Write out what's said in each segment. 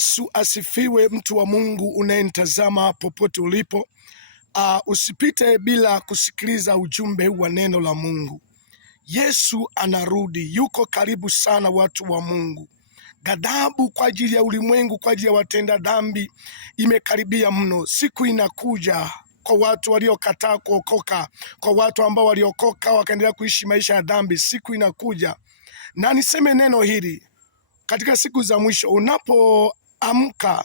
Yesu asifiwe, mtu wa Mungu unayenitazama popote ulipo. Usipite bila kusikiliza ujumbe wa neno la Mungu. Yesu anarudi, yuko karibu sana, watu wa Mungu. Ghadhabu kwa ajili ya ulimwengu, kwa ajili ya watenda dhambi imekaribia mno. Siku inakuja kwa watu waliokataa kuokoka, kwa watu ambao waliokoka wakaendelea kuishi maisha ya dhambi. Siku inakuja, na niseme neno hili katika siku za mwisho. Unapoamka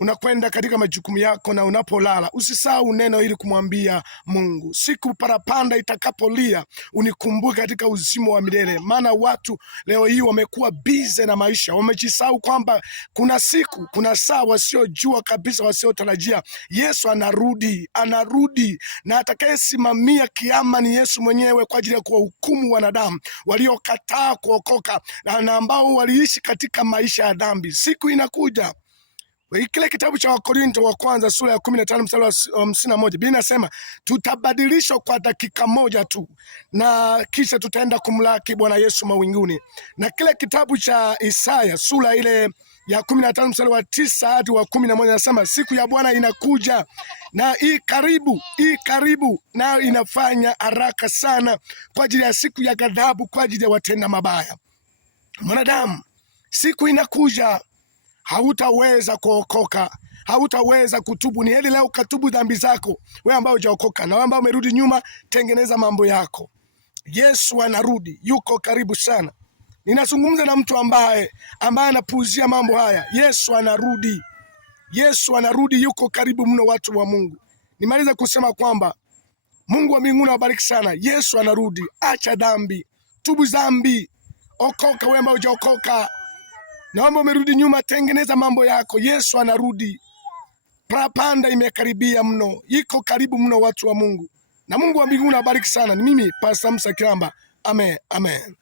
unakwenda katika majukumu yako na unapolala, usisahau neno hili kumwambia Mungu. Siku parapanda itakapolia, unikumbuke katika uzima wa milele. Maana watu leo hii wamekuwa bize na maisha, wamejisahau kwamba kuna siku, kuna saa wasiojua kabisa, wasiotarajia. Yesu anarudi, na atakayesimamia kiama ni Yesu mwenyewe, kwa ajili ya kuwahukumu wanadamu waliokataa kuokoka na ambao waliishi katika maisha ya dhambi. Siku inakuja. Kile kitabu cha Wakorintho wa kwanza sura ya 15 mstari wa 51, Biblia inasema tutabadilishwa kwa dakika moja tu, na kisha tutaenda kumlaki Bwana Yesu mawinguni. Na kile kitabu cha Isaya sura ile ya 15 mstari wa 9 hadi wa 11 inasema siku ya Bwana inakuja na hii karibu, nayo inafanya haraka sana, kwa ajili ya siku ya ghadhabu, kwa ajili ya watenda mabaya. Mwanadamu, siku inakuja, hautaweza kuokoka, hautaweza kutubu. Ni heri leo katubu dhambi zako, wewe ambao hujaokoka, na wewe ambao umerudi nyuma, tengeneza mambo yako. Yesu anarudi, yuko karibu sana. Ninazungumza na mtu ambaye anapuuzia mambo haya. Yesu anarudi, yuko karibu mno, watu wa Mungu. Nimaliza kusema kwamba Mungu wa mbinguni awabariki sana. Yesu anarudi. Acha dhambi, tubu dhambi, okoka wewe ambao hujaokoka. Naomba umerudi nyuma, tengeneza mambo yako. Yesu anarudi. Parapanda imekaribia mno, iko karibu mno, watu wa Mungu. Na Mungu wa mbinguni awabariki sana. Ni mimi Pastor Musa Kiramba. Amen.